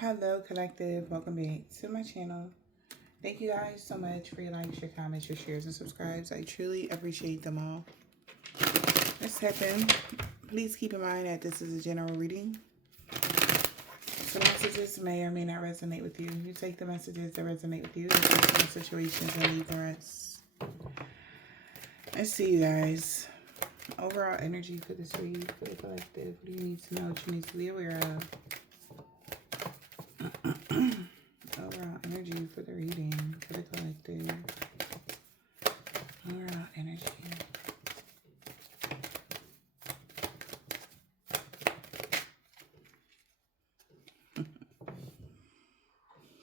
Hello, collective. Welcome back to my channel. Thank you guys so much for your likes, your comments, your shares, and subscribes. I truly appreciate them all. Let's tap in. Please keep in mind that this is a general reading. Some messages may or may not resonate with you. You take the messages that resonate with you in personal situations and leave the rest. Let's see, you guys. Overall energy for this read, for the collective. What do you need to know? What you need to be aware of? Overall energy for the reading, for the collective. Overall energy.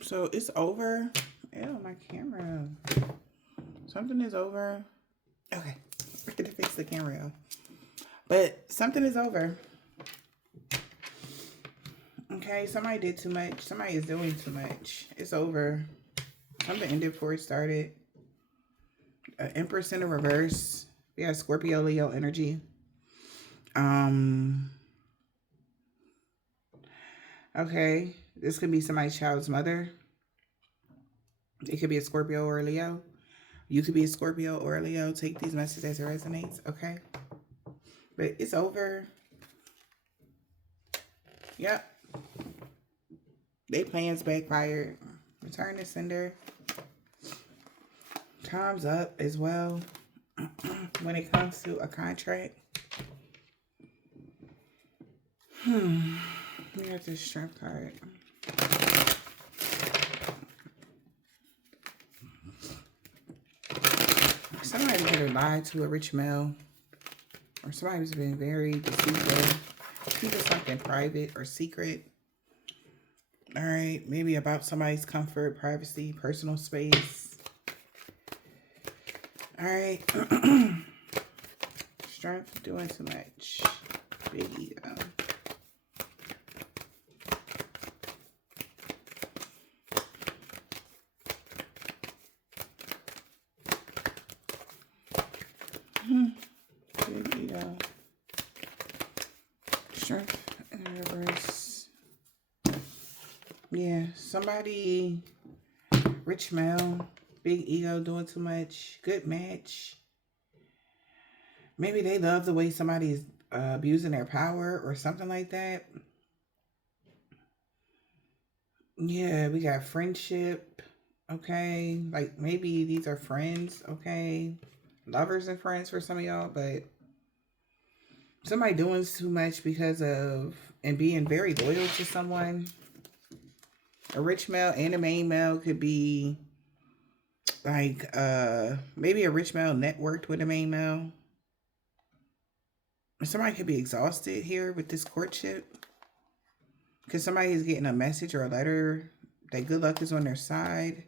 So it's over. Ew, my camera. Something is over. Okay, we're gonna fix the camera. But something is over. Okay, somebody did too much. Somebody is doing too much. It's over. Something ended before it started. Empress in the reverse. We have Scorpio, Leo energy. Okay, this could be somebody's child's mother. It could be a Scorpio or a Leo. You could be a Scorpio or a Leo. Take these messages as it resonates, okay? But it's over. Yep. They plans backfired. Return to sender. Time's up as well. When it comes to a contract. We got this strength card. Somebody could have lied to a rich male. Or somebody's been very deceitful. Keeping something private or secret. All right, maybe about somebody's comfort, privacy, personal space. All right. Strength, doing too much. Big ego. Big ego. Strength in reverse. Yeah, somebody, rich male, big ego, doing too much, good match. Maybe they love the way somebody's abusing their power or something like that. Yeah, we got friendship, okay? Like maybe these are friends, okay? Lovers and friends for some of y'all, but somebody doing too much because of, and being very loyal to someone. A rich male and a main male could be like, maybe a rich male networked with a main male. Somebody could be exhausted here with this courtship. Because somebody is getting a message or a letter that good luck is on their side.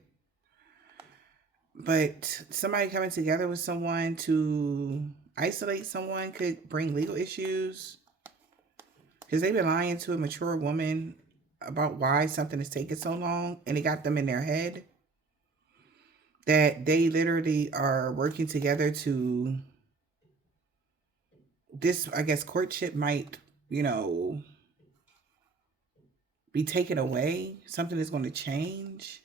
But somebody coming together with someone to isolate someone could bring legal issues. Because they've been lying to a mature woman about why something is taking so long, and it got them in their head that they literally are working together to, this, I guess, courtship might, you know, be taken away. Something is going to change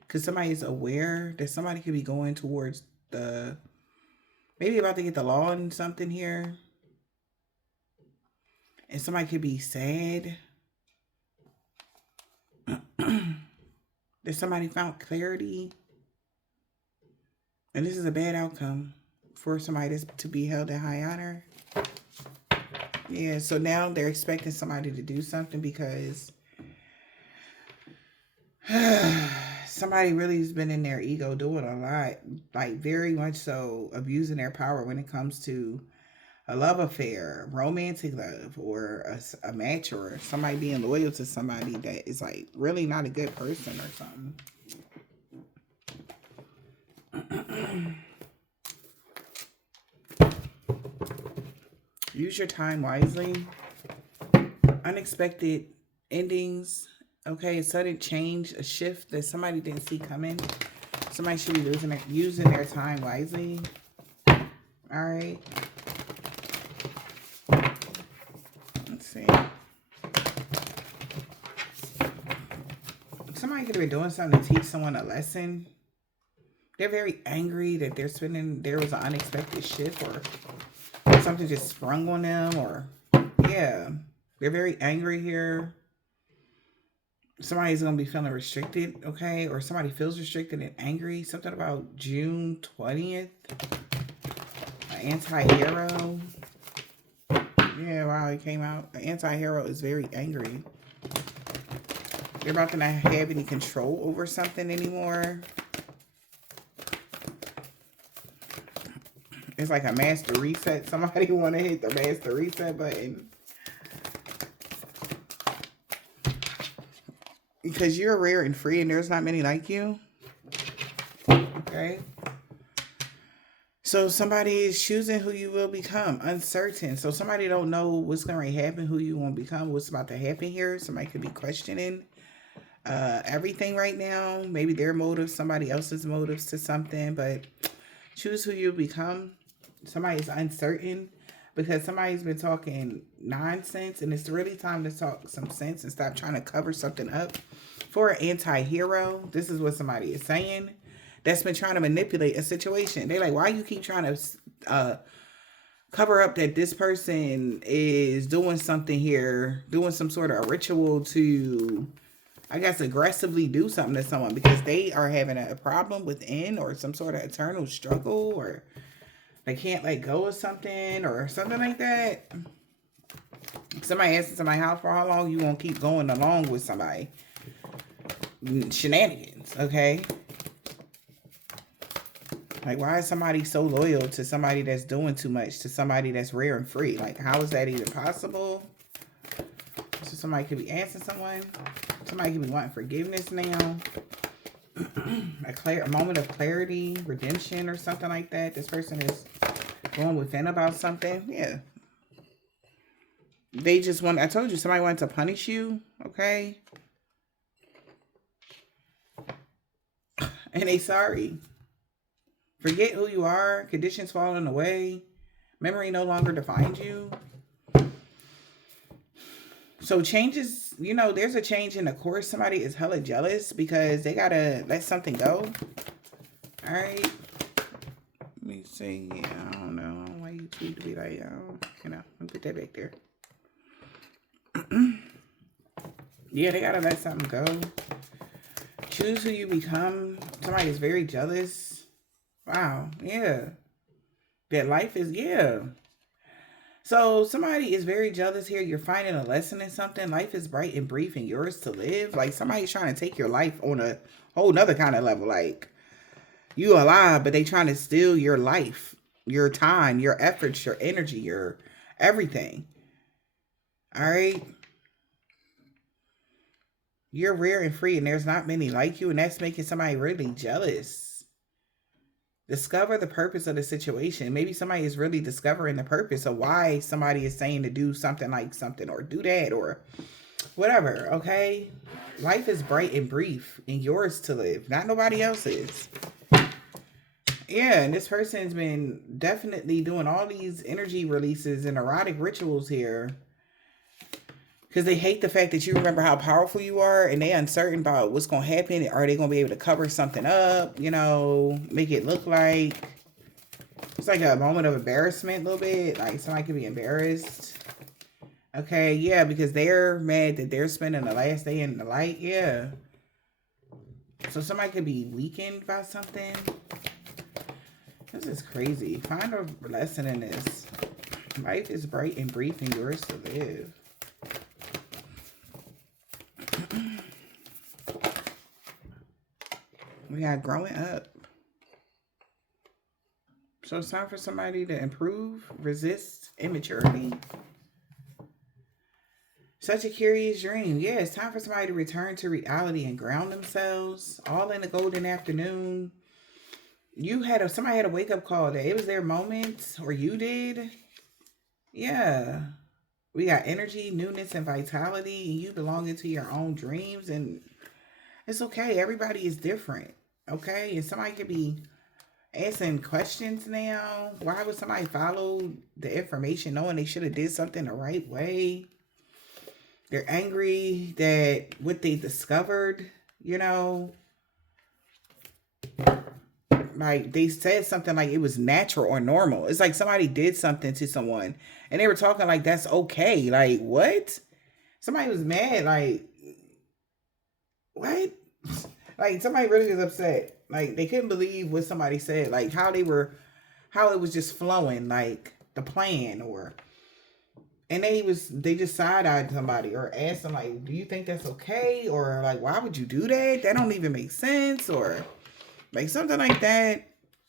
because somebody is aware that somebody could be going towards the, maybe about to get the law on something here, and somebody could be sad that somebody found clarity, and this is a bad outcome for somebody to be held in high honor. Yeah, so now they're expecting somebody to do something because somebody really has been in their ego doing a lot, like very much so abusing their power when it comes to a love affair, romantic love, or a match, or somebody being loyal to somebody that is like really not a good person or something. Use your time wisely. Unexpected endings. Okay, a sudden change, a shift that somebody didn't see coming. Somebody should be using their time wisely. All right. Let's see. Somebody could have been doing something to teach someone a lesson. They're very angry that there was an unexpected shift or something just sprung on them, or yeah. They're very angry here. Somebody's going to be feeling restricted, okay? Or somebody feels restricted and angry. Something about June 20th. An anti-hero. Yeah, wow, it came out. An anti-hero is very angry. They're about to not have any control over something anymore. It's like a master reset. Somebody want to hit the master reset button. Because you're rare and free and there's not many like you. Okay. So somebody is choosing who you will become. Uncertain. So somebody don't know what's going to happen, who you won't become, what's about to happen here. Somebody could be questioning everything right now. Maybe their motives, somebody else's motives to something. But choose who you become. Somebody's uncertain because somebody's been talking nonsense, and it's really time to talk some sense and stop trying to cover something up. For an anti-hero, this is what somebody is saying that's been trying to manipulate a situation. They're like, why you keep trying to cover up that this person is doing something here, doing some sort of a ritual to, I guess, aggressively do something to someone because they are having a problem within or some sort of eternal struggle, or they can't let go of something or something like that. Somebody asking somebody for how long you won't keep going along with somebody. Shenanigans, okay? Like, why is somebody so loyal to somebody that's doing too much, to somebody that's rare and free? Like, how is that even possible? So somebody could be asking someone. Somebody could be wanting forgiveness now. A moment of clarity, redemption, or something like that. This person is going within about something. Yeah. They just want, I told you, somebody wanted to punish you, okay? And they sorry. Forget who you are. Conditions falling away. Memory no longer defines you. So changes, you know, there's a change in the course. Somebody is hella jealous because they gotta let something go. All right. Let me see. Yeah, I don't know why you tweet to be like, you know, let me put that back there. Yeah, they gotta let something go. Choose who you become. Somebody is very jealous. Wow. Yeah. That life is, yeah. So somebody is very jealous here. You're finding a lesson in something. Life is bright and brief and yours to live. Like somebody's trying to take your life on a whole nother kind of level. Like you alive, but they trying to steal your life, your time, your efforts, your energy, your everything. All right. You're rare and free and there's not many like you. And that's making somebody really jealous. Discover the purpose of the situation. Maybe somebody is really discovering the purpose of why somebody is saying to do something like something or do that or whatever, okay? Life is bright and brief and yours to live, not nobody else's. Yeah, and this person's been definitely doing all these energy releases and erotic rituals here because they hate the fact that you remember how powerful you are and they're uncertain about what's going to happen. Are they going to be able to cover something up, you know, make it look like it's like a moment of embarrassment a little bit. Like somebody could be embarrassed. Okay, yeah, because they're mad that they're spending the last day in the light. Yeah. So somebody could be weakened by something. This is crazy. Find a lesson in this. Life is bright and brief and yours to live. We got growing up. So it's time for somebody to improve, resist immaturity. Such a curious dream. Yeah, it's time for somebody to return to reality and ground themselves. All in the golden afternoon. Somebody had a wake-up call that it was their moment, or you did. Yeah. We got energy, newness, and vitality, and you belonging to your own dreams, and it's okay. Everybody is different. Okay? And somebody could be asking questions now. Why would somebody follow the information knowing they should have did something the right way? They're angry that what they discovered you know, like they said something like it was natural or normal. It's like somebody did something to someone and they were talking like that's okay. Like, what? Somebody was mad. Like, what? Like, somebody really was upset. Like, they couldn't believe what somebody said. Like, how it was just flowing, like the plan, or and they just side-eyed somebody or asked them like, do you think that's okay, or like, why would you do that? That don't even make sense, or like something like that.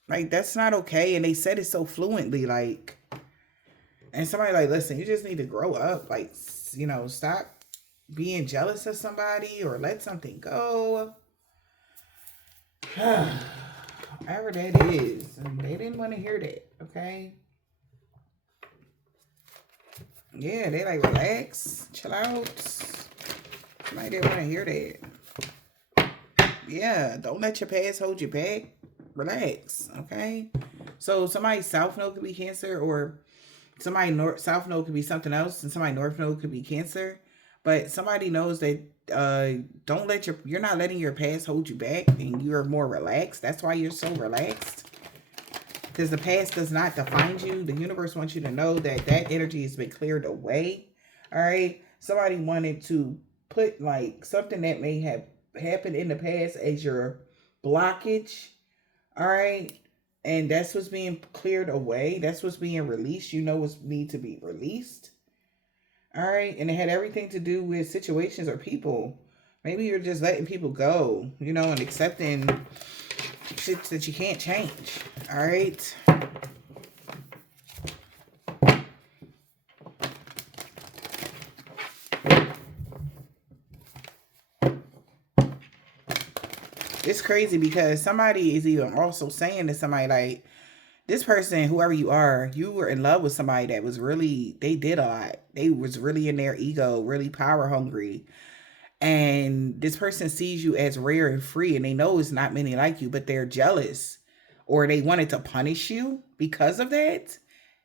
Like, that's not okay. And they said it so fluently, like, and somebody like, listen, you just need to grow up, like, stop being jealous of somebody or let something go. Whatever that is, and they didn't want to hear that. Okay. Yeah, they like, relax, chill out. Somebody didn't want to hear that. Yeah, don't let your past hold you back. Relax, okay? So somebody's south node could be Cancer, or somebody south node could be something else, and somebody north node could be Cancer. But somebody knows that don't let you're not letting your past hold you back, and you're more relaxed. That's why you're so relaxed. Because the past does not define you. The universe wants you to know that that energy has been cleared away. All right. Somebody wanted to put like something that may have happened in the past as your blockage. All right. And that's what's being cleared away. That's what's being released. You know what's need to be released. All right. And it had everything to do with situations or people. Maybe you're just letting people go, and accepting shit that you can't change. All right. It's crazy because somebody is even also saying to somebody like, this person, whoever you are, you were in love with somebody that was really, they did a lot. They was really in their ego, really power hungry. And this person sees you as rare and free, and they know it's not many like you, but they're jealous, or they wanted to punish you because of that,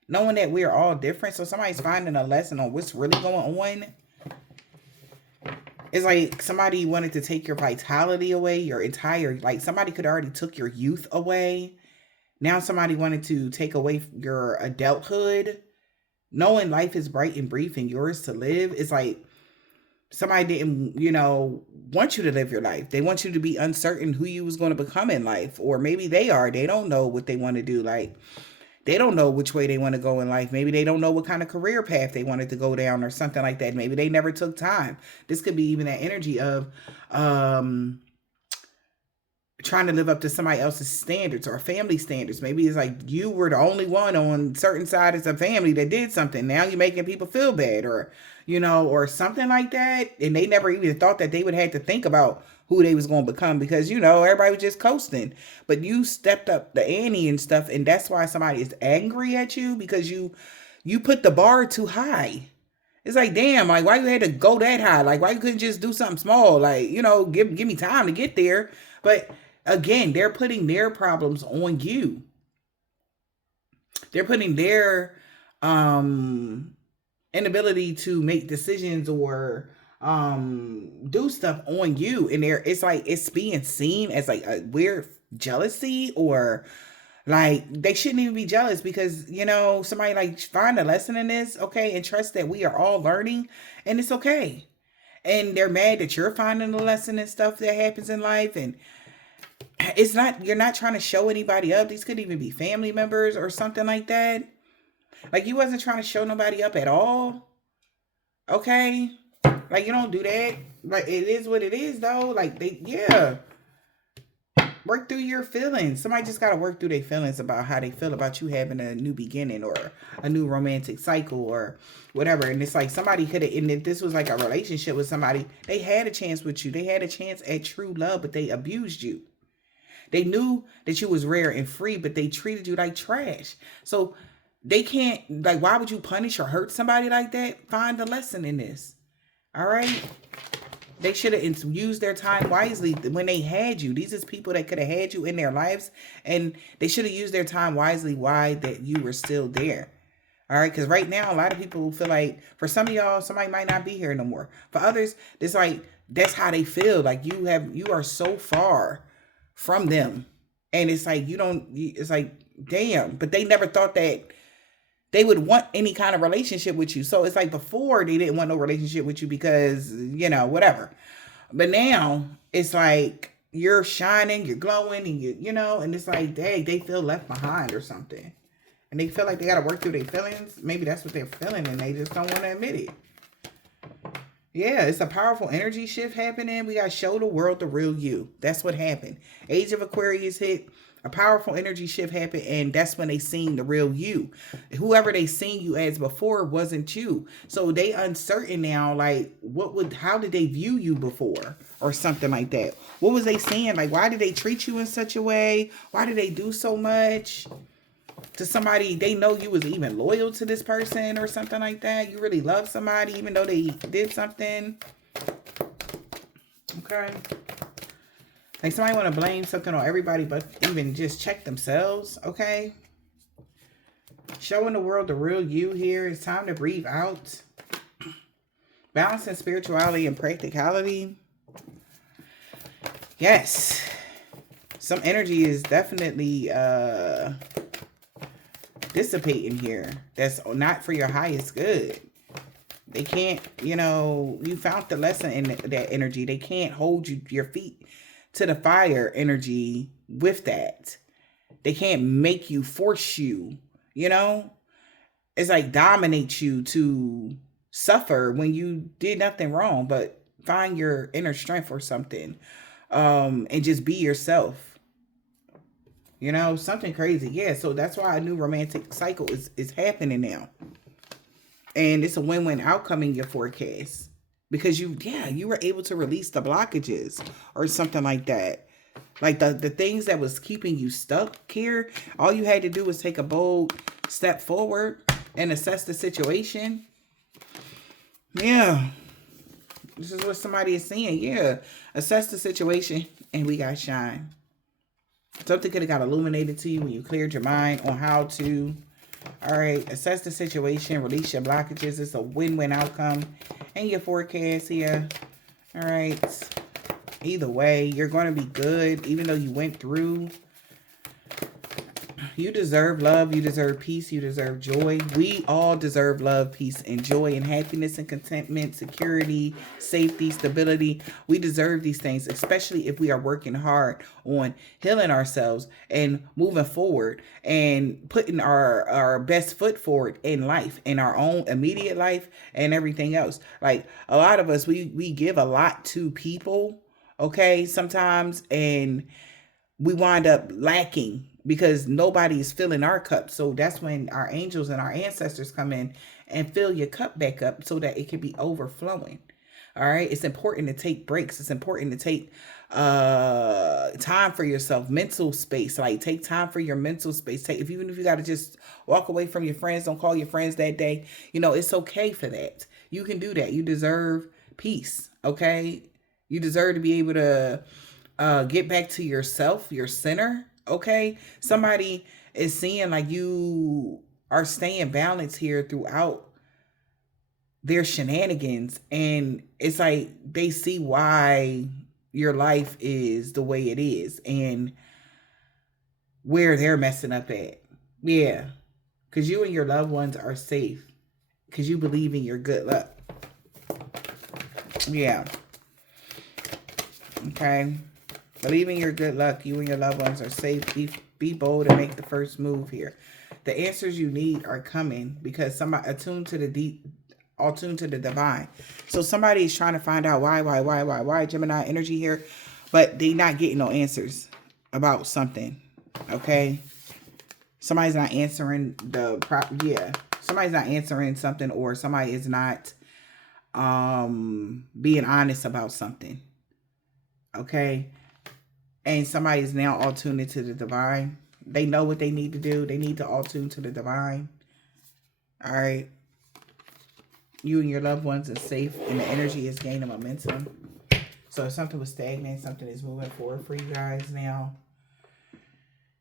knowing that we're all different. So somebody's finding a lesson on what's really going on. It's like somebody wanted to take your vitality away, your entire, like somebody could already took your youth away. Now somebody wanted to take away your adulthood. Knowing life is bright and brief and yours to live, it's like somebody didn't, want you to live your life. They want you to be uncertain who you was going to become in life. Or maybe they don't know what they want to do. Like, they don't know which way they want to go in life. Maybe they don't know what kind of career path they wanted to go down or something like that. Maybe they never took time. This could be even that energy of trying to live up to somebody else's standards or family standards. Maybe it's like you were the only one on certain sides of the family that did something. Now you're making people feel bad, or or something like that. And they never even thought that they would have to think about who they was going to become, because everybody was just coasting. But you stepped up the ante and stuff, and that's why somebody is angry at you, because you put the bar too high. It's like, damn, like, why you had to go that high? Like, why you couldn't just do something small? Like, give me time to get there. But again, they're putting their problems on you. They're putting their inability to make decisions or do stuff on you. And it's like it's being seen as like a weird jealousy, or like they shouldn't even be jealous, because somebody like find a lesson in this, okay, and trust that we are all learning, and it's okay. And they're mad that you're finding a lesson and stuff that happens in life, and you're not trying to show anybody up. These could even be family members or something like that. Like, you wasn't trying to show nobody up at all. Okay? Like, you don't do that. Like, it is what it is, though. Like, work through your feelings. Somebody just got to work through their feelings about how they feel about you having a new beginning or a new romantic cycle or whatever. And it's like somebody could have, and if this was like a relationship with somebody, they had a chance with you. They had a chance at true love, but they abused you. They knew that you was rare and free, but they treated you like trash. So they can't, like, why would you punish or hurt somebody like that? Find the lesson in this. All right? They should have used their time wisely when they had you. These is people that could have had you in their lives, and they should have used their time wisely while that you were still there. All right, because right now a lot of people feel like, for some of y'all, somebody might not be here no more. For others, it's like that's how they feel. Like you are so far from them, and it's like you don't. It's like damn, but they never thought that they would want any kind of relationship with you. So it's like before they didn't want no relationship with you because whatever. But now it's like you're shining, you're glowing, and and it's like they feel left behind or something. And they feel like they got to work through their feelings. Maybe that's what they're feeling and they just don't want to admit it. Yeah, it's a powerful energy shift happening. We got to show the world the real you. That's what happened. Age of Aquarius hit. A powerful energy shift happened, and that's when they seen the real you. Whoever they seen you as before wasn't you. So they uncertain now, like how did they view you before? Or something like that. What was they saying? Like, why did they treat you in such a way? Why did they do so much to somebody? They know you was even loyal to this person or something like that. You really love somebody even though they did something. Okay. Like somebody want to blame something on everybody but even just check themselves. Okay. Showing the world the real you here. It's time to breathe out. Balancing spirituality and practicality. Yes. Some energy is definitely dissipating here. That's not for your highest good. They can't, you found the lesson in that energy. They can't hold your feet to the fire energy with that. They can't make you, force you, It's like dominate you to suffer when you did nothing wrong, but find your inner strength or something. And just be yourself. Something crazy. Yeah, so that's why a new romantic cycle is happening now. And it's a win-win outcome in your forecast. Because you were able to release the blockages or something like that. Like the things that was keeping you stuck here, all you had to do was take a bold step forward and assess the situation. Yeah. This is what somebody is saying. Yeah. Assess the situation and we got shine. Something could have got illuminated to you when you cleared your mind on how to. All right. Assess the situation. Release your blockages. It's a win-win outcome. And your forecast here. All right. Either way, you're going to be good. Even though you went through. You deserve love. You deserve peace. You deserve joy. We all deserve love, peace, and joy, and happiness, and contentment, security, safety, stability. We deserve these things, especially if we are working hard on healing ourselves and moving forward and putting our best foot forward in life, in our own immediate life and everything else. Like a lot of us, we give a lot to people, okay, sometimes, and we wind up lacking because nobody is filling our cup. So that's when our angels and our ancestors come in and fill your cup back up so that it can be overflowing. All right. It's important to take breaks. It's important to take time for yourself, mental space. Like take time for your mental space. Even if you got to just walk away from your friends, don't call your friends that day. It's okay for that. You can do that. You deserve peace. Okay. You deserve to be able to get back to yourself, your center. Okay. Somebody is seeing like you are staying balanced here throughout their shenanigans. And it's like they see why your life is the way it is and where they're messing up at. Yeah. Because you and your loved ones are safe. Because you believe in your good luck. Yeah. Okay. Believe in your good luck. You and your loved ones are safe. Be bold and make the first move here. The answers you need are coming because somebody attuned to the deep, attuned to the divine. So somebody is trying to find out why Gemini energy here, but they not getting no answers about something. Okay. Somebody's not answering somebody's not answering something, or somebody is not being honest about something. Okay. And somebody is now all tuned into the divine. They know what they need to do. They need to all tune to the divine. All right. You and your loved ones are safe and the energy is gaining momentum. So if something was stagnant, something is moving forward for you guys now.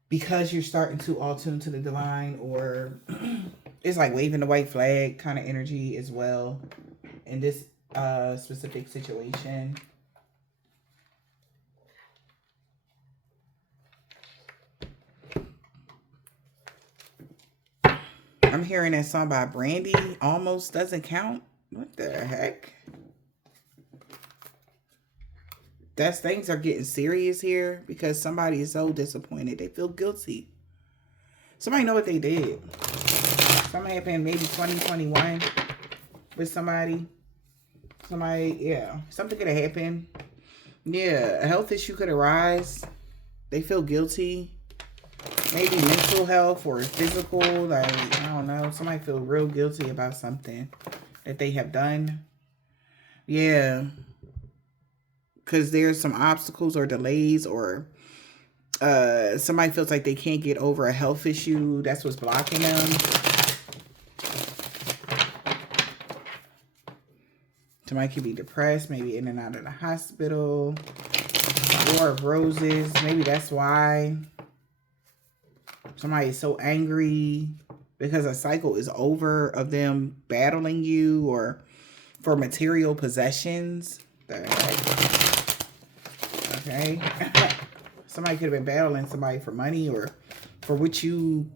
because you're starting to all tune to the divine, or it's like waving the white flag kind of energy as well in this specific situation. I'm hearing that song by Brandy, Almost Doesn't Count. What the heck? That's, things are getting serious here because somebody is so disappointed. They feel guilty. Somebody know what they did. Something happened maybe 2021 with somebody. Somebody, yeah. Something could have happened. Yeah, a health issue could arise. They feel guilty. Maybe mental health or physical. Like, I don't know. Somebody feel real guilty about something that they have done. Yeah. Because there's some obstacles or delays, or somebody feels like they can't get over a health issue. That's what's blocking them. Somebody could be depressed, maybe in and out of the hospital. War of Roses, maybe that's why. Somebody is so angry because a cycle is over of them battling you, or for material possessions. Okay. Somebody could have been battling somebody for money, or for what you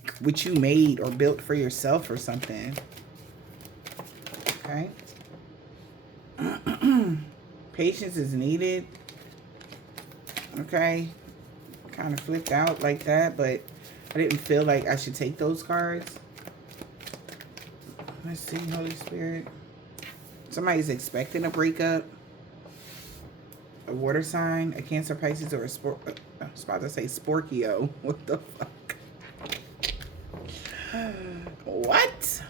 made or built for yourself or something. Okay. Patience is needed. Okay. Kind of flipped out like that, but I didn't feel like I should take those cards. Let's see, Holy Spirit. Somebody's expecting a breakup. A water sign, a Cancer, Pisces, or I was about to say Scorpio. What the fuck? What?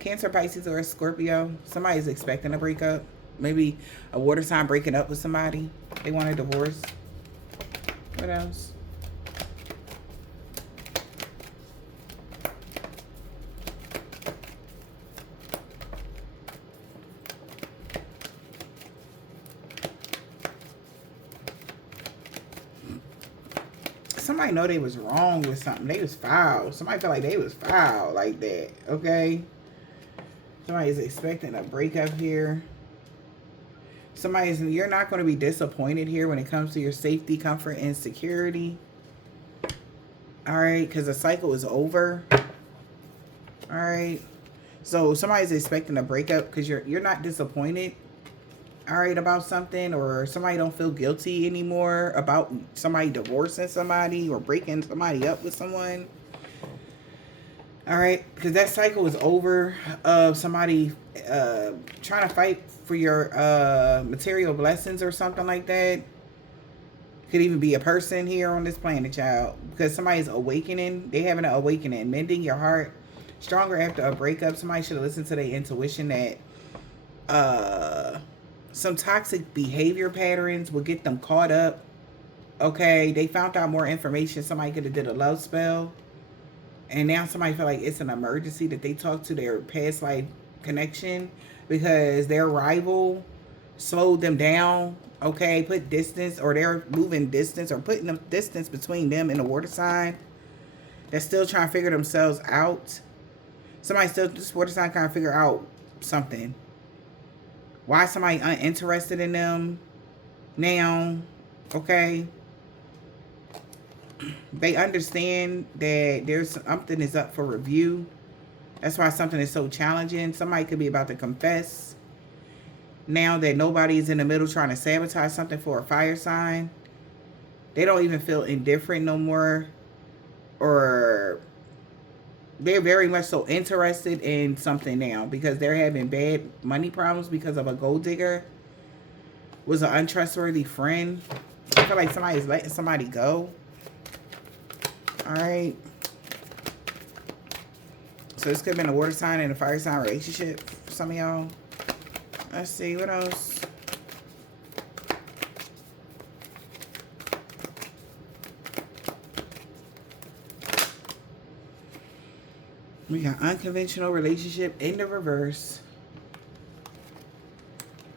Cancer, Pisces, or a Scorpio. Somebody's expecting a breakup. Maybe a water sign breaking up with somebody. They want a divorce. What else? Somebody know they was wrong with something. They was foul. Somebody felt like they was foul like that. Okay? Somebody's expecting a breakup here. You're not going to be disappointed here when it comes to your safety, comfort, and security. Alright? Because the cycle is over. Alright? So somebody's expecting a breakup because you're not disappointed. Alright, about something, or somebody don't feel guilty anymore about somebody divorcing somebody or breaking somebody up with someone. Alright, because that cycle is over of somebody trying to fight for your material blessings or something like that. Could even be a person here on this planet, child, because somebody's awakening. They having an awakening, mending your heart stronger after a breakup. Somebody should have listened to their intuition that some toxic behavior patterns will get them caught up. Okay, they found out more information. Somebody could have did a love spell, and now somebody feel like it's an emergency that they talk to their past life connection because their rival slowed them down. Okay, put distance, or they're moving distance, or putting them distance between them and the water sign. They're still trying to figure themselves out. This water sign kind of figure out something. Why somebody uninterested in them now? Okay. They understand that there's something is up for review. That's why something is so challenging. Somebody could be about to confess. Now that nobody's in the middle trying to sabotage something for a fire sign. They don't even feel indifferent no more. Or they're very much so interested in something now because they're having bad money problems because of a gold digger. Was an untrustworthy friend. I feel like somebody's letting somebody go. Alright. So this could have been a water sign and a fire sign relationship for some of y'all. Let's see, what else? We got unconventional relationship in the reverse.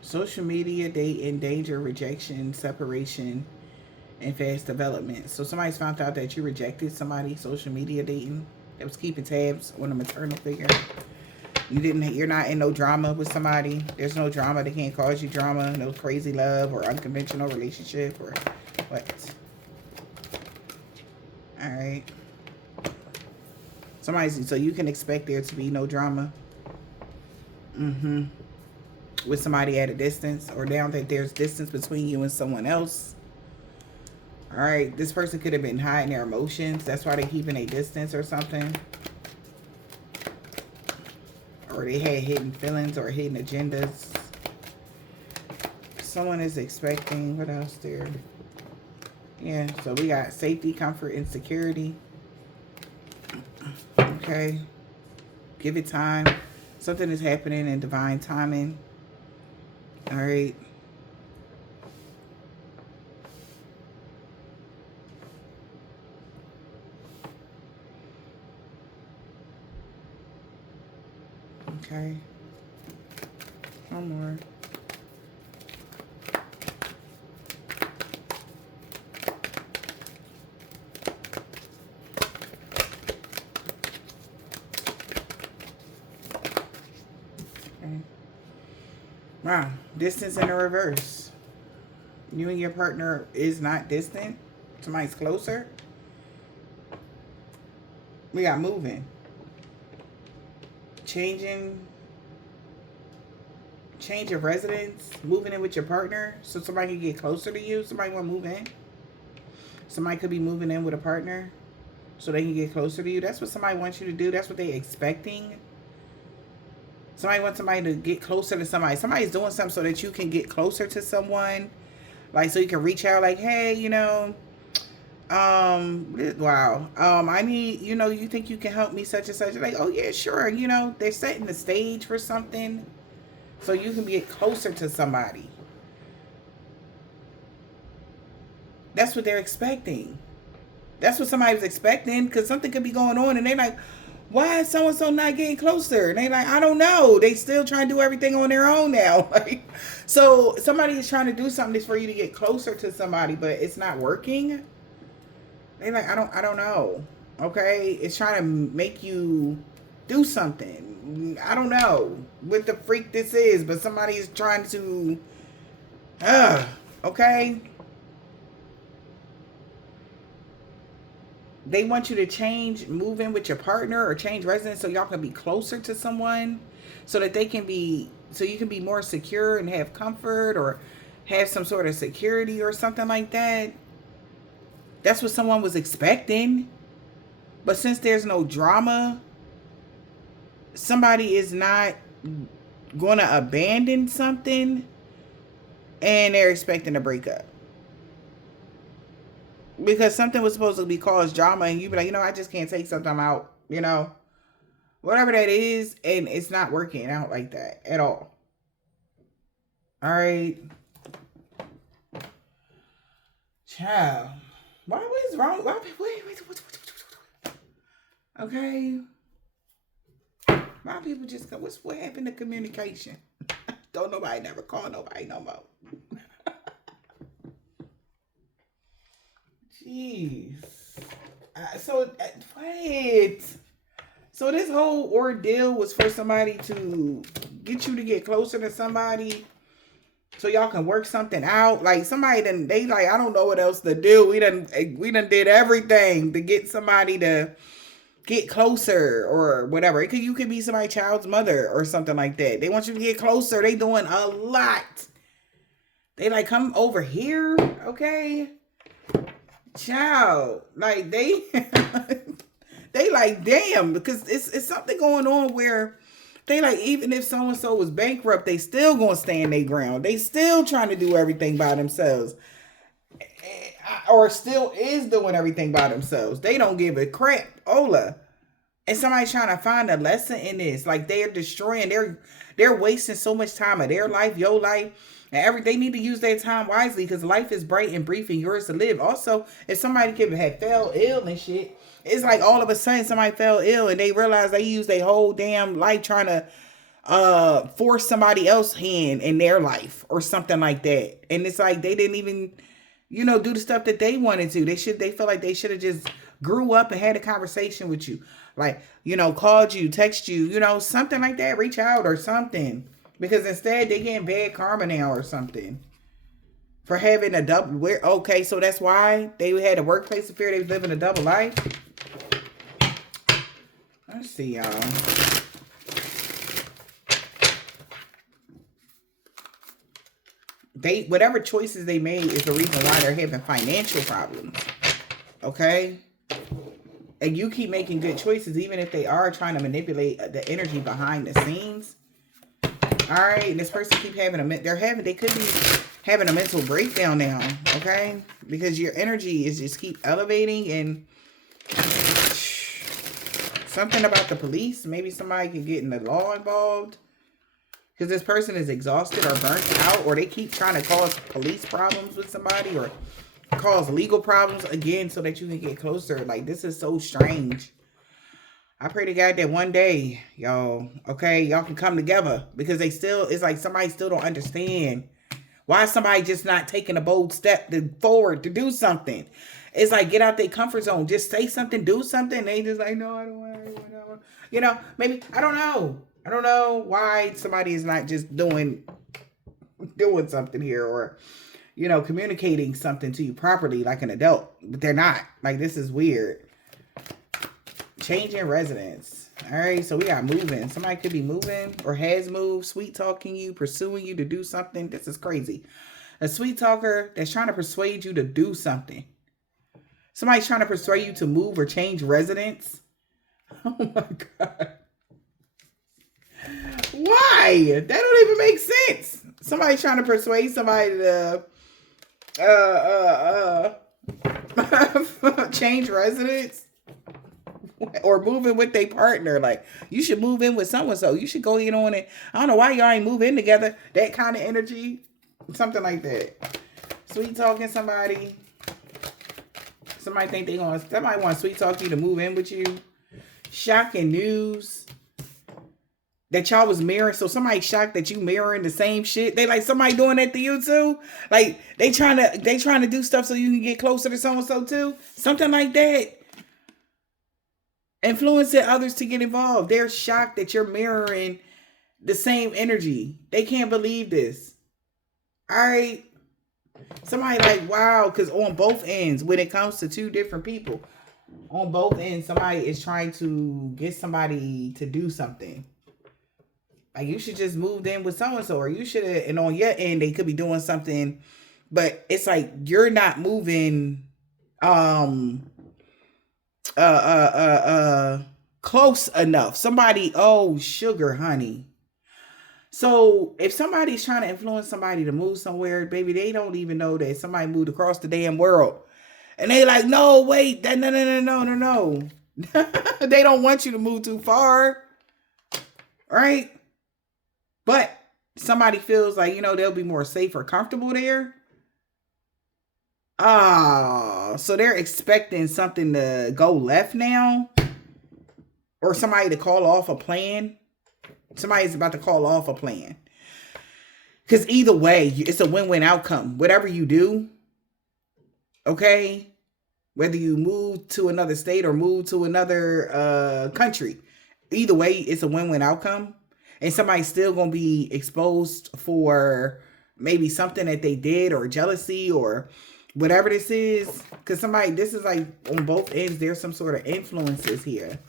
Social media, dating, danger, rejection, separation, and fast development. So somebody's found out that you rejected somebody social media dating that was keeping tabs on a maternal figure. You're not in no drama with somebody. There's no drama. They can't cause you drama. No crazy love or unconventional relationship or what. All right. So you can expect there to be no drama. With somebody at a distance, or down that there's distance between you and someone else. All right. This person could have been hiding their emotions. That's why they're keeping a distance or something. Or they had hidden feelings or hidden agendas. Someone is expecting, what else there? Yeah, so we got safety, comfort, and security. Okay. Give it time. Something is happening in divine timing. All right. Okay. One more. Okay. Wow. Distance in the reverse. You and your partner is not distant. Somebody's closer. We got moving. Change of residence, moving in with your partner so somebody can get closer to you. Somebody want to move in. Somebody could be moving in with a partner so they can get closer to you. That's what somebody wants you to do. That's what they're expecting. Somebody wants somebody to get closer to somebody. Somebody's doing something so that you can get closer to someone. Like, so you can reach out like, hey, wow. I need, you think you can help me such and such. Like, oh yeah, sure. They're setting the stage for something so you can get closer to somebody. That's what they're expecting. That's what somebody's expecting, because something could be going on and they're like, why is so-and-so not getting closer? And they're like, I don't know. They still trying to do everything on their own now. Like, so somebody is trying to do something for you to get closer to somebody, but it's not working. They're like, I don't know. Okay? It's trying to make you do something. I don't know what the freak this is, but somebody is trying to, okay? They want you to move in with your partner or change residence so y'all can be closer to someone, so that so you can be more secure and have comfort or have some sort of security or something like that. That's what someone was expecting. But since there's no drama, somebody is not going to abandon something and they're expecting a breakup. Because something was supposed to be caused drama and you be like, I just can't take something out, whatever that is, and it's not working out like that at all. All right. Child. What is wrong? Wait. Okay. Why people just go, what happened to communication? Don't nobody never call nobody no more. Jeez. Wait. So this whole ordeal was for somebody to get you to get closer to somebody so y'all can work something out. Like somebody they like, I don't know what else to do. We done did everything to get somebody to get closer or whatever. You could be somebody's child's mother or something like that. They want you to get closer. They doing a lot. They like, come over here, okay? Child, like they like, damn, because it's something going on where they like, even if so-and-so was bankrupt, they still gonna stand their ground. They still trying to do everything by themselves, or still is doing everything by themselves. They don't give a crap. Ola. And somebody's trying to find a lesson in this. Like, they're destroying, they're wasting so much time of their life, your life, and they need to use their time wisely, because life is bright and brief and yours to live. Also, if somebody had fell ill and shit, it's like all of a sudden somebody fell ill and they realize they used their whole damn life trying to force somebody else's hand in their life or something like that. And it's like they didn't even do the stuff that they wanted to. They feel like they should have just grew up and had a conversation with you. Like, called you, text you, something like that, reach out or something. Because instead they getting bad karma now or something. For having a double, okay, so that's why they had a workplace affair. They was living a double life. Let's see, y'all. Whatever choices they made is the reason why they're having financial problems. Okay? And you keep making good choices, even if they are trying to manipulate the energy behind the scenes. All right, and this person keep having they could be having a mental breakdown now, okay? Because your energy is just keep elevating, and something about the police, maybe somebody can get in the law involved. Because this person is exhausted or burnt out, or they keep trying to cause police problems with somebody or cause legal problems again so that you can get closer. Like, this is so strange. I pray to God that one day, y'all, okay, y'all can come together, because it's like somebody still don't understand. Why is somebody just not taking a bold step forward to do something? It's like, get out their comfort zone. Just say something, do something. They just like, no, I don't want to. Maybe, I don't know. I don't know why somebody is not just doing something here, or, communicating something to you properly like an adult. But they're not. Like, this is weird. Changing residence. All right, so we got moving. Somebody could be moving or has moved, sweet talking you, pursuing you to do something. This is crazy. A sweet talker that's trying to persuade you to do something. Somebody's trying to persuade you to move or change residence. Oh my God. Why? That don't even make sense. Somebody's trying to persuade somebody to change residence. Or moving with their partner. Like, you should move in with so-and-so. You should go in on it. I don't know why y'all ain't move in together. That kind of energy. Something like that. Sweet talking somebody. Somebody want to sweet talk you to move in with you. Shocking news. That y'all was mirroring. So somebody shocked that you mirroring the same shit. They like somebody doing that to you too. Like, they trying to do stuff so you can get closer to so-and-so too. Something like that. Influencing others to get involved. They're shocked that you're mirroring the same energy. They can't believe this. All right. Somebody like, wow, because on both ends, when it comes to two different people, on both ends, somebody is trying to get somebody to do something. Like, you should just move in with so-and-so, or you should have, and on your end, they could be doing something, but it's like, you're not moving, close enough. Somebody, oh, sugar honey. So if somebody's trying to influence somebody to move somewhere, baby, they don't even know that somebody moved across the damn world. And they like, no, wait, no. They don't want you to move too far. Right? But somebody feels like, they'll be more safe or comfortable there. So they're expecting something to go left now, or somebody to call off a plan. Somebody's about to call off a plan, because either way, it's a win-win outcome. Whatever you do, okay, whether you move to another state or move to another country, either way, it's a win-win outcome, and somebody's still gonna be exposed for maybe something that they did, or jealousy, or whatever this is, because this is like on both ends, there's some sort of influences here.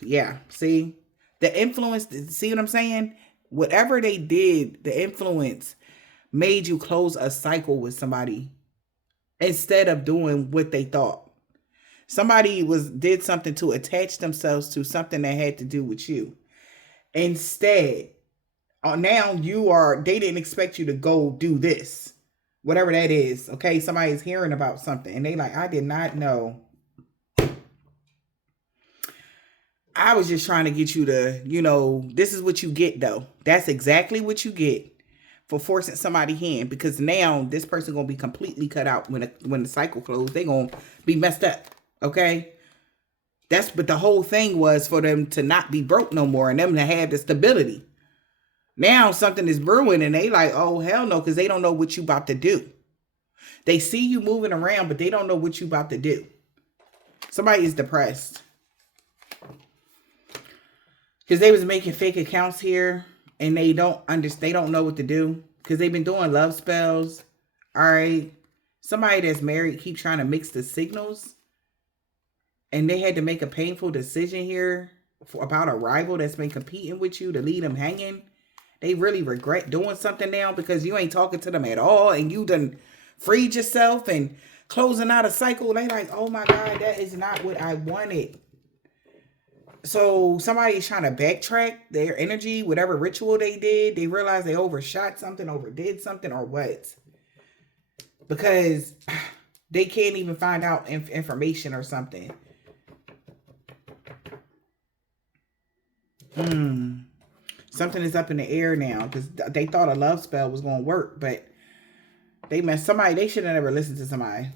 Yeah, see? The influence, see what I'm saying? Whatever they did, the influence made you close a cycle with somebody instead of doing what they thought. Somebody did something to attach themselves to something that had to do with you. Instead, now they didn't expect you to go do this. Whatever that is, okay? Somebody's hearing about something, and they like, I did not know. I was just trying to get you to, this is what you get, though. That's exactly what you get for forcing somebody's hand, because now this person going to be completely cut out when the cycle closes. They're going to be messed up, okay? But the whole thing was for them to not be broke no more and them to have the stability. Now something is brewing and they like, oh, hell no, because they don't know what you about to do. They see you moving around, but they don't know what you about to do. Somebody is depressed. Because they was making fake accounts here and they don't understand, they don't know what to do. Because they've been doing love spells. All right. Somebody that's married keep trying to mix the signals. And they had to make a painful decision here about a rival that's been competing with you to leave them hanging. They really regret doing something now because you ain't talking to them at all. And you done freed yourself and closing out a cycle. They like, oh my God, that is not what I wanted. So somebody's trying to backtrack their energy, whatever ritual they did. They realize they overshot something, overdid something, or what? Because they can't even find out information or something. Something is up in the air now because they thought a love spell was going to work, but they messed somebody. They should have never listened to somebody.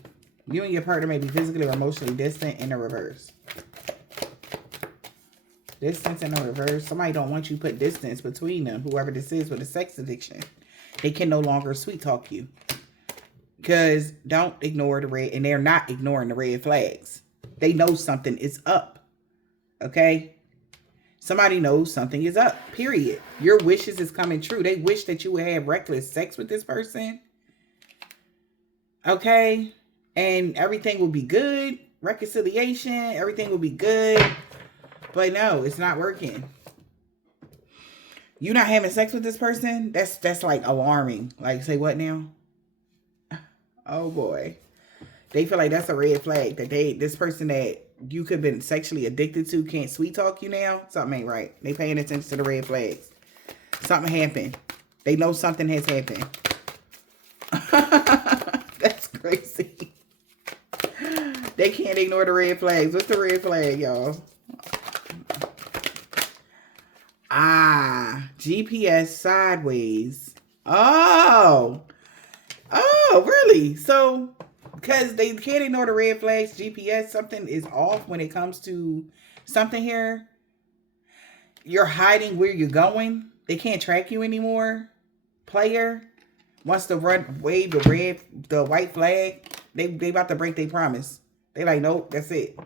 You and your partner may be physically or emotionally distant in the reverse. Distance in the reverse. Somebody don't want you to put distance between them. Whoever this is with a sex addiction. They can no longer sweet talk you. Because don't ignore the red. And they're not ignoring the red flags. They know something is up. Okay? Somebody knows something is up. Period. Your wishes is coming true. They wish that you would have reckless sex with this person. Okay? And everything will be good. Reconciliation. Everything will be good. But no, it's not working. You not having sex with this person? That's like alarming. Like, say what now? Oh boy. They feel like that's a red flag. That this person that you could have been sexually addicted to can't sweet talk you now. Something ain't right. They paying attention to the red flags. Something happened. They know something has happened. That's crazy. They can't ignore the red flags. What's the red flag, y'all? GPS sideways. Oh, really? So, because they can't ignore the red flags, GPS, something is off when it comes to something here. You're hiding where you're going. They can't track you anymore. Player wants to wave the white flag. They about to break their promise. They like, nope, that's it.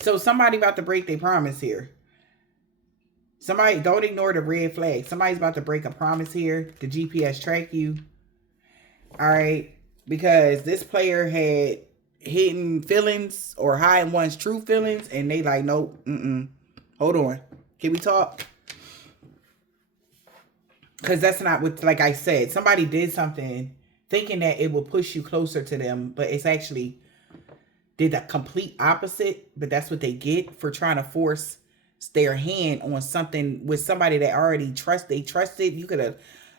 So somebody about to break their promise here. Somebody, don't ignore the red flag. Somebody's about to break a promise here. The GPS track you. All right. Because this player had hidden feelings or hiding one's true feelings. And they like, nope. Hold on. Can we talk? Because that's not what, like I said, somebody did something thinking that it will push you closer to them. But it's actually did the complete opposite. But that's what they get for trying to force their hand on something with somebody that already they trusted. You could have,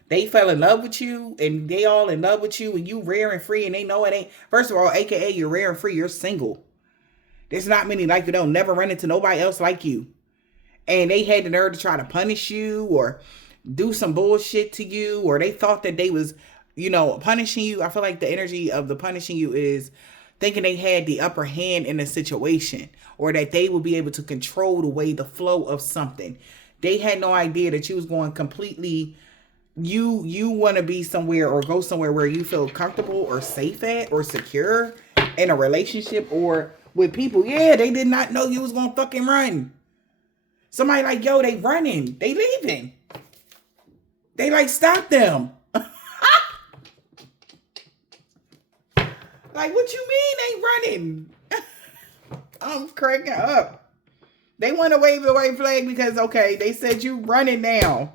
they fell in love with you and they all in love with you and you rare and free and they know it ain't. First of all, AKA you're rare and free. You're single. There's not many like you. They'll never run into nobody else like you. And they had the nerve to try to punish you or do some bullshit to you, or they thought that they was, punishing you. I feel like the energy of the punishing you is thinking they had the upper hand in a situation, or that they will be able to control the flow of something. They had no idea that you was going completely, you want to be somewhere or go somewhere where you feel comfortable or safe at or secure in a relationship or with people. Yeah, they did not know you was going to fucking run. Somebody like, yo, they running. They leaving. They like, stop them. Like, what you mean they running? I'm cracking up. They want to wave the white flag because, okay, they said you running now.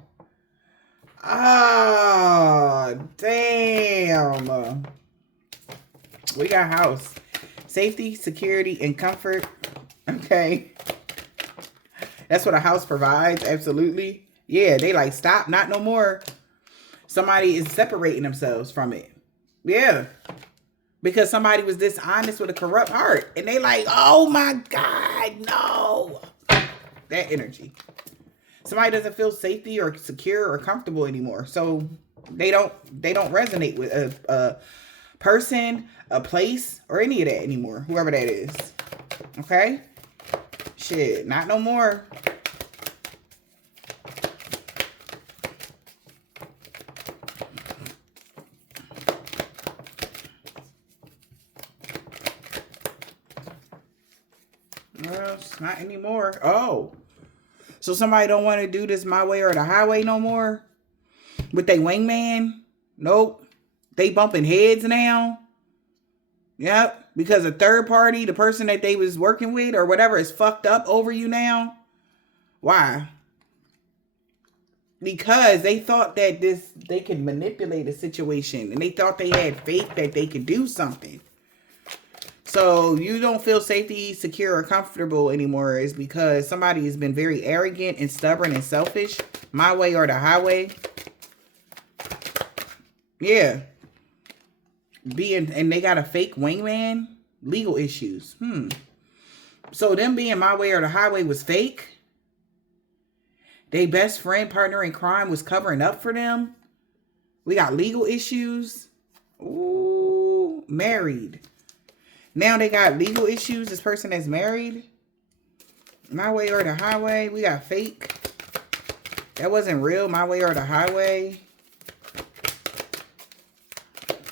Ah, damn. We got house. Safety, security, and comfort. Okay. That's what a house provides. Absolutely. Yeah, they like, stop, not no more. Somebody is separating themselves from it. Yeah. Because somebody was dishonest with a corrupt heart. And they like, oh my God, no. That energy. Somebody doesn't feel safety or secure or comfortable anymore. So they don't resonate with a person, a place, or any of that anymore. Whoever that is. Okay? Shit, not no more. Well, it's not anymore. Oh. So somebody don't want to do this my way or the highway no more? With they wingman? Nope. They bumping heads now? Yep. Because a third party, the person that they was working with or whatever, is fucked up over you now? Why? Because they thought that they could manipulate a situation. And they thought they had faith that they could do something. So you don't feel safety, secure, or comfortable anymore is because somebody has been very arrogant and stubborn and selfish. My way or the highway. Yeah. And they got a fake wingman. Legal issues. So them being my way or the highway was fake. They best friend, partner in crime was covering up for them. We got legal issues. Ooh, married. Now they got legal issues. This person that's married. My way or the highway. We got fake. That wasn't real. My way or the highway.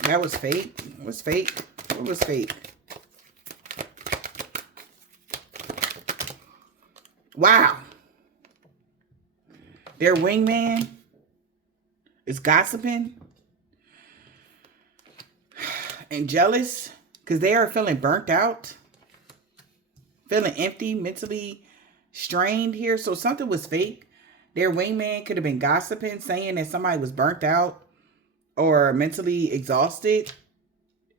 That was fake. It was fake. What was fake? Wow. Their wingman is gossiping and jealous. Because they are feeling burnt out. Feeling empty, mentally strained here. So something was fake. Their wingman could have been gossiping, saying that somebody was burnt out or mentally exhausted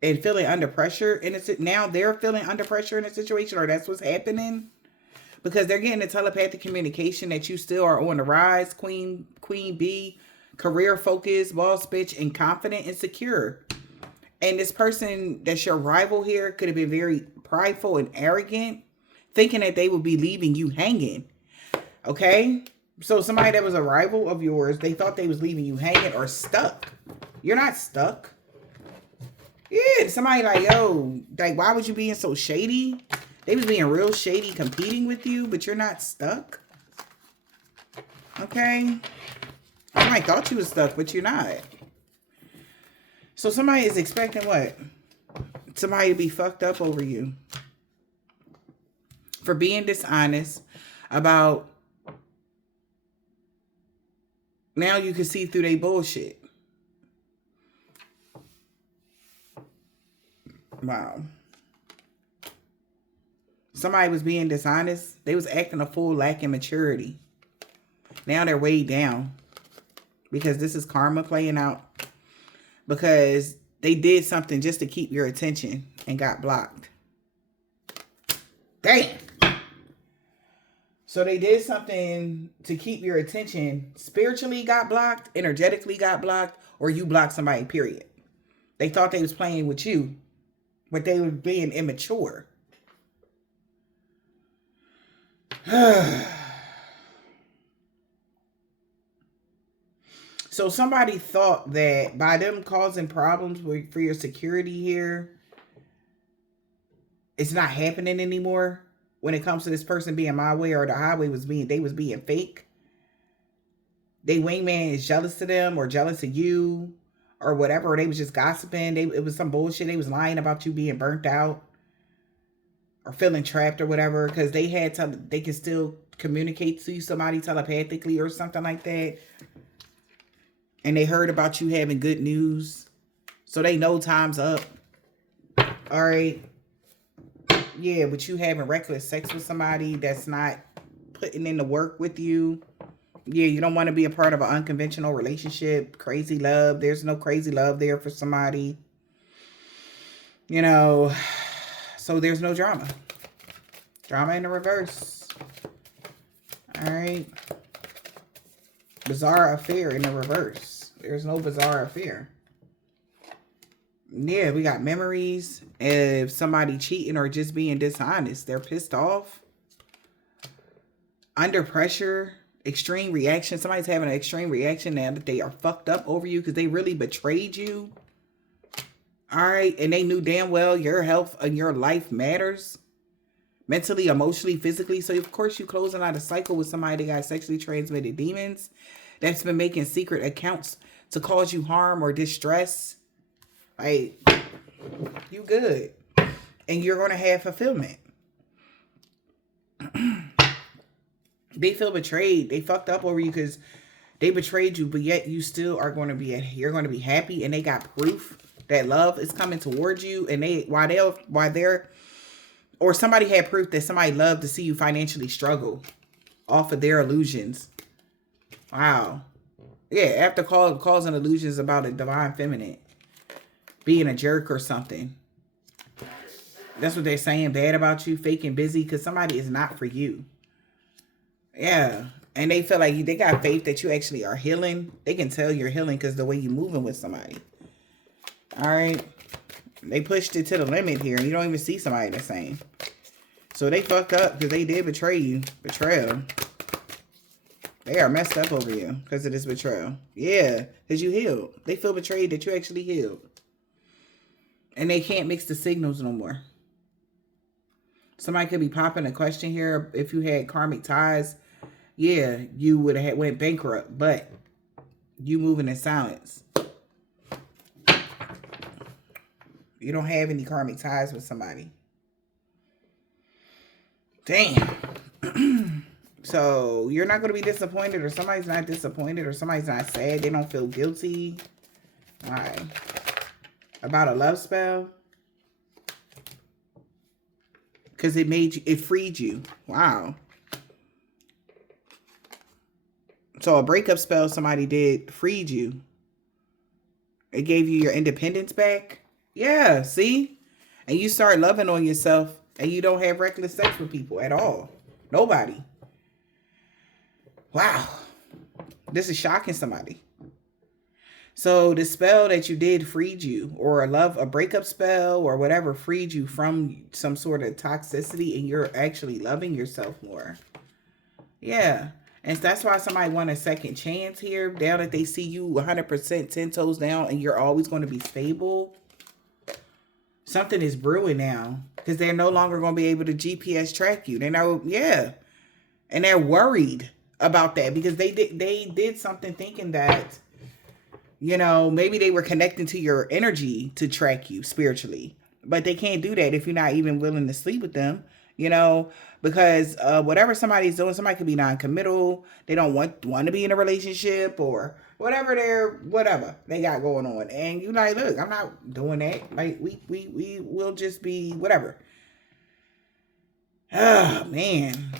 and feeling under pressure. And now they're feeling under pressure in a situation, or that's what's happening. Because they're getting a telepathic communication that you still are on the rise, Queen Bee, career focused, boss bitch, and confident and secure. And this person that's your rival here could have been very prideful and arrogant, thinking that they would be leaving you hanging. Okay? So somebody that was a rival of yours, they thought they was leaving you hanging or stuck. You're not stuck. Yeah, somebody like, yo, like, why would you being so shady? They was being real shady competing with you, but you're not stuck. Okay? Somebody thought you was stuck, but you're not. So somebody is expecting what? Somebody to be fucked up over you. For being dishonest about... Now you can see through their bullshit. Wow. Somebody was being dishonest. They was acting a fool, lacking maturity. Now they're weighed down. Because this is karma playing out. Because they did something just to keep your attention and got blocked. Damn. So they did something to keep your attention. Spiritually got blocked, energetically got blocked, or you blocked somebody, period. They thought they was playing with you, but they were being immature. So somebody thought that by them causing problems for your security here, it's not happening anymore. When it comes to this person being my way or the highway they was being fake. They wingman is jealous to them or jealous of you or whatever. Or they was just gossiping. It was some bullshit. They was lying about you being burnt out or feeling trapped or whatever. Because they can still communicate to somebody telepathically or something like that. And they heard about you having good news. So they know time's up. All right. Yeah, but you having reckless sex with somebody that's not putting in the work with you. Yeah, you don't want to be a part of an unconventional relationship. Crazy love. There's no crazy love there for somebody. You know, so there's no drama. Drama in the reverse. All right. Bizarre affair in the reverse. There's no bizarre affair. Yeah, we got memories of somebody cheating or just being dishonest. They're pissed off. Under pressure. Extreme reaction. Somebody's having an extreme reaction now that they are fucked up over you because they really betrayed you. All right. And they knew damn well your health and your life matters. Mentally, emotionally, physically. So, of course, you closing out a cycle with somebody that got sexually transmitted demons. That's been making secret accounts to cause you harm or distress. Like, you good. And you're going to have fulfillment. They feel betrayed. They fucked up over you because they betrayed you, but yet you still are going to be, you're going to be happy, and they got proof that love is coming towards you, and or somebody had proof that somebody loved to see you financially struggle off of their illusions. Wow. Yeah, after causing illusions about a divine feminine being a jerk or something. That's what they're saying bad about you, fake and busy, because somebody is not for you. Yeah. And they feel like they got faith that you actually are healing. They can tell you're healing because the way you're moving with somebody. All right. They pushed it to the limit here. And you don't even see somebody the same. So they fucked up because they did betray you. Betrayal. They are messed up over you because of this betrayal. Yeah. Because you healed. They feel betrayed that you actually healed. And they can't mix the signals no more. Somebody could be popping a question here. If you had karmic ties, yeah, you would have went bankrupt. But you moving in silence. You don't have any karmic ties with somebody. Damn. So you're not going to be disappointed, or somebody's not disappointed, or somebody's not sad. They don't feel guilty. All right. About a love spell. Because it freed you. Wow. So a breakup spell somebody did freed you. It gave you your independence back. Yeah, see? And you start loving on yourself, and you don't have reckless sex with people at all. Nobody. Wow. This is shocking somebody. So the spell that you did freed you, or a breakup spell or whatever freed you from some sort of toxicity, and you're actually loving yourself more. Yeah. And that's why somebody want a second chance here. Now that they see you 100% 10 toes down and you're always going to be stable. Something is brewing now. Because they're no longer going to be able to GPS track you. They know, yeah. And they're worried about that. Because they did something thinking that, you know, maybe they were connecting to your energy to track you spiritually. But they can't do that if you're not even willing to sleep with them. You know, because whatever somebody's doing, somebody could be non-committal. They don't want to be in a relationship, or whatever they got going on. And you like, look, I'm not doing that. Like we will just be whatever. Oh man.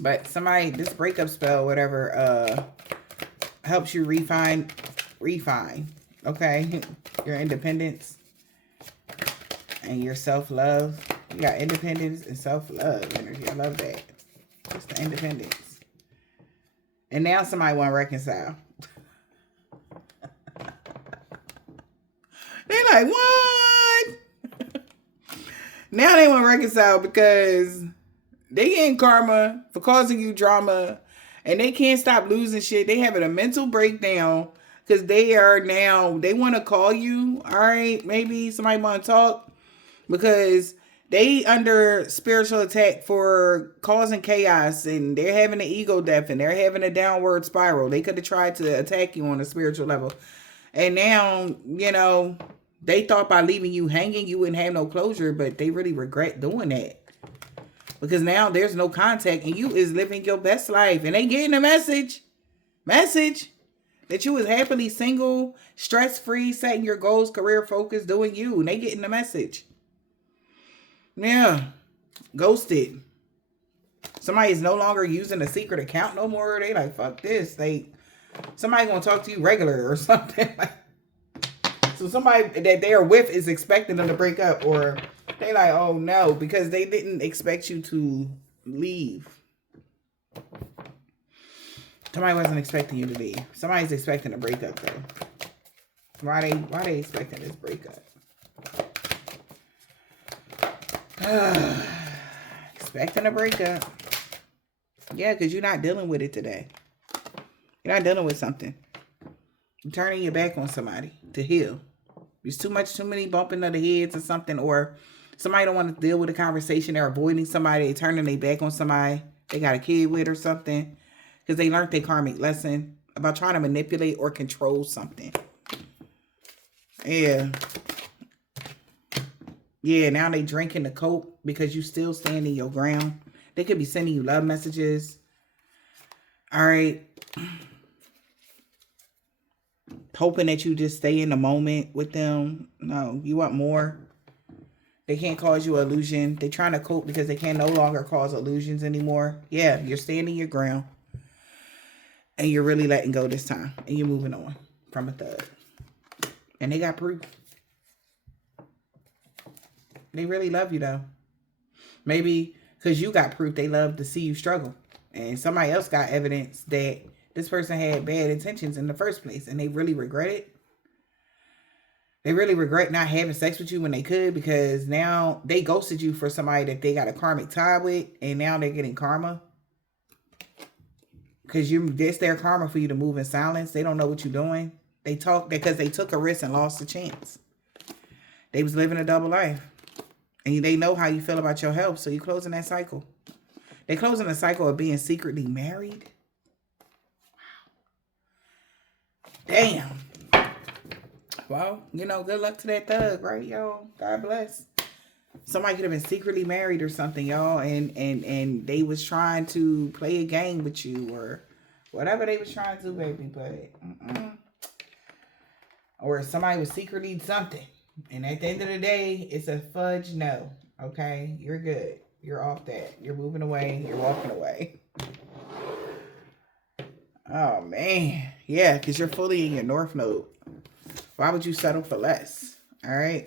But this breakup spell, whatever, helps you refine, okay, your independence and your self-love. You got independence and self-love energy. I love that. Just the independence. And now somebody want to reconcile. They're like, what? Now they want to reconcile because they getting karma for causing you drama. And they can't stop losing shit. They having a mental breakdown because they want to call you. All right, maybe somebody want to talk because they under spiritual attack for causing chaos, and they're having an ego death, and they're having a downward spiral. They could have tried to attack you on a spiritual level. And now, you know, they thought by leaving you hanging, you wouldn't have no closure, but they really regret doing that. Because now there's no contact, and you is living your best life. And they getting a message that you was happily single, stress-free, setting your goals, career focused, doing you. And they getting the message. Yeah. Ghosted. Somebody is no longer using a secret account no more. They like, fuck this. Somebody gonna talk to you regular or something. So somebody that they are with is expecting them to break up, or they like, oh no, because they didn't expect you to leave. Somebody wasn't expecting you to leave. Somebody's expecting a breakup though. Why they expecting this breakup? Expecting a breakup. Yeah, because you're not dealing with it today. You're not dealing with something. You're turning your back on somebody to heal. There's too many bumping of the heads or something, or somebody don't want to deal with a conversation. They're avoiding somebody. They're turning their back on somebody they got a kid with or something because they learned their karmic lesson about trying to manipulate or control something. Yeah. Yeah, now they drinking the coke because you still standing your ground. They could be sending you love messages. All right. Hoping that you just stay in the moment with them. No, you want more. They can't cause you illusion. They're trying to cope because they can no longer cause illusions anymore. Yeah, you're standing your ground. And you're really letting go this time. And you're moving on from a thug. And they got proof. They really love you though. Maybe because you got proof they love to see you struggle. And somebody else got evidence that this person had bad intentions in the first place. And they really regret it. They really regret not having sex with you when they could, because now they ghosted you for somebody that they got a karmic tie with, and now they're getting karma. Because it's their karma for you to move in silence. They don't know what you're doing. They talk because they took a risk and lost a chance. They was living a double life. And they know how you feel about your health, so you're closing that cycle. They're closing the cycle of being secretly married. Wow. Damn. Well, you know, good luck to that thug, right, y'all? God bless. Somebody could have been secretly married or something, y'all, and they was trying to play a game with you or whatever they was trying to do, baby, but or somebody was secretly something. And at the end of the day, it's a fudge no, okay? You're good. You're off that. You're moving away. You're walking away. Oh, man. Yeah, because you're fully in your North Node. Why would you settle for less? All right.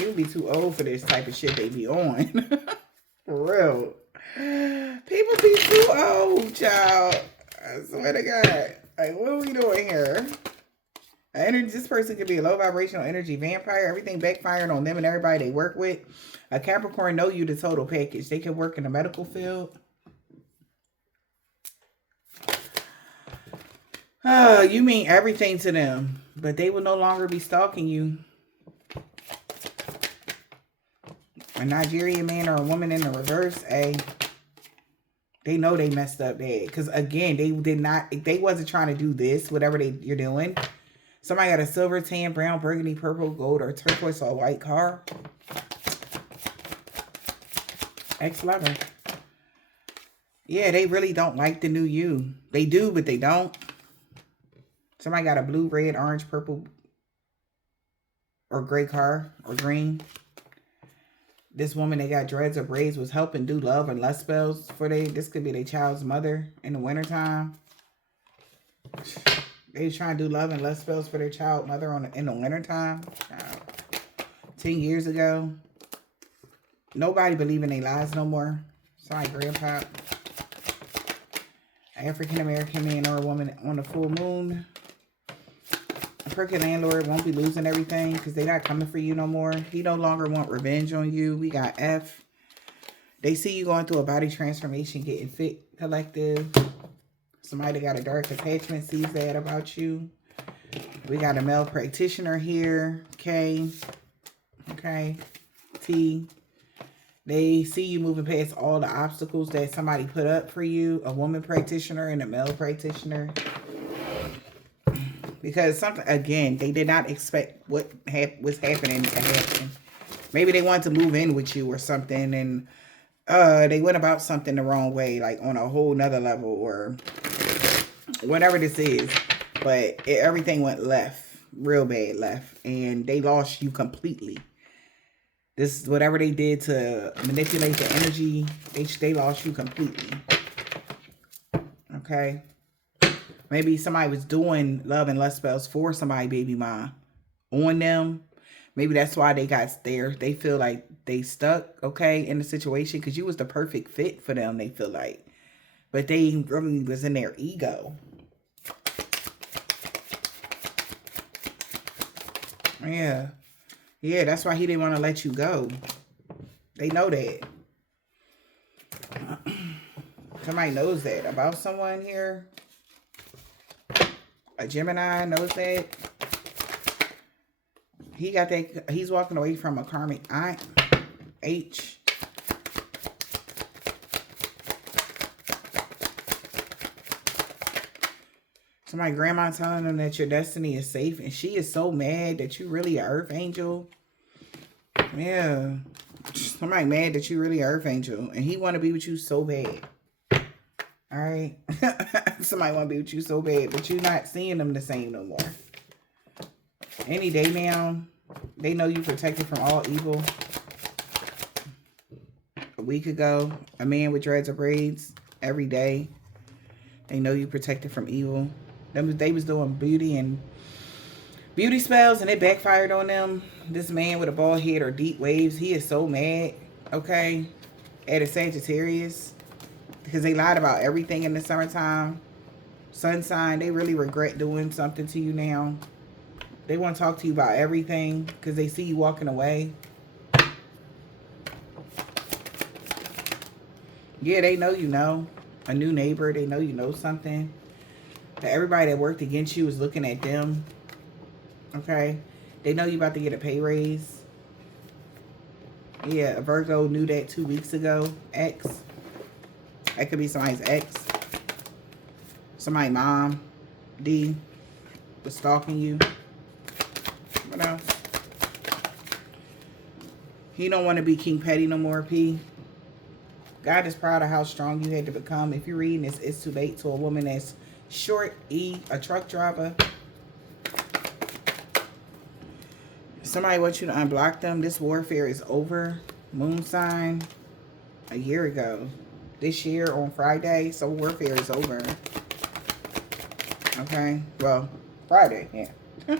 You would be too old for this type of shit they be on. For real. People be too old, child. I swear to God. Like, what are we doing here? This person could be a low vibrational energy vampire. Everything backfiring on them and everybody they work with. A Capricorn know you the total package. They can work in the medical field. You mean everything to them. But they will no longer be stalking you. A Nigerian man or a woman in the reverse, they know they messed up bad. Because again, they wasn't trying to do this, whatever you're doing. Somebody got a silver, tan, brown, burgundy, purple, gold, or turquoise or white car. Ex-lover. Yeah, they really don't like the new you. They do, but they don't. Somebody got a blue, red, orange, purple, or gray car, or green. This woman, they got dreads or braids, was helping do love and lust spells for this could be their child's mother in the wintertime. They was trying to do love and lust spells for their child mother in the wintertime. 10 years ago. Nobody believe in their lies no more. Sorry, grandpa. African-American man or a woman on the full moon. A crooked landlord won't be losing everything because they're not coming for you no more. He no longer want revenge on you. We got F. They see you going through a body transformation, getting fit collective. Somebody got a dark attachment sees that about you. We got a male practitioner here. K. Okay. T. They see you moving past all the obstacles that somebody put up for you. A woman practitioner and a male practitioner. Because something, again, they did not expect what was happening to happen. Maybe they wanted to move in with you or something. And they went about something the wrong way. Like on a whole nother level or whatever this is. But everything went left. Real bad left. And they lost you completely. This, whatever they did to manipulate the energy, they lost you completely. Okay? Maybe somebody was doing love and lust spells for somebody, baby mom, on them. Maybe that's why they got there. They feel like they stuck, okay, in the situation because you was the perfect fit for them, they feel like. But they really was in their ego. Yeah. Yeah, that's why he didn't want to let you go. They know that. Somebody knows that about someone here. A Gemini knows that. He got that. He's walking away from a karmic aunt. H. Somebody grandma telling them that your destiny is safe, and she is so mad that you really an earth angel. Yeah. Somebody mad that you really an earth angel, and he want to be with you so bad. All right. Somebody want to be with you so bad, but you're not seeing them the same no more. Any day now, they know you protected from all evil. A week ago, a man with dreads or braids every day. They know you protected from evil. They was doing beauty spells, and it backfired on them. This man with a bald head or deep waves, he is so mad, okay, at a Sagittarius, because they lied about everything in the summertime. Sun sign, they really regret doing something to you now. They want to talk to you about everything because they see you walking away. Yeah, they know you know. A new neighbor, they know you know something. That everybody that worked against you is looking at them. Okay? They know you about to get a pay raise. Yeah, a Virgo knew that 2 weeks ago. Ex. That could be somebody's ex. Somebody's mom. D. Was stalking you. What else? He don't want to be King Petty no more, P. God is proud of how strong you had to become. If you're reading this, it's too late, to a woman that's short, E, a truck driver. Somebody wants you to unblock them. This warfare is over. Moon sign a year ago. This year on Friday. So warfare is over. Okay. Well, Friday, yeah.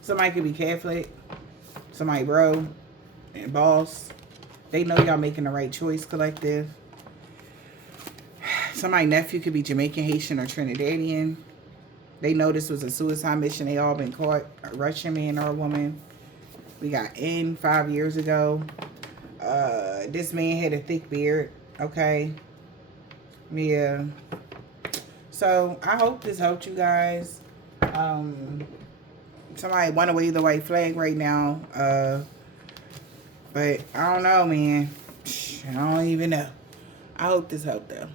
Somebody could be Catholic. Somebody bro and boss. They know y'all making the right choice, collective. Somebody nephew could be Jamaican, Haitian, or Trinidadian. They know this was a suicide mission. They all been caught. A Russian man or a woman. We got N 5 years ago. This man had a thick beard. Okay. Yeah. So I hope this helped you guys. Somebody want to wave the white flag right now. But I don't know, man. I don't even know. I hope this helped them.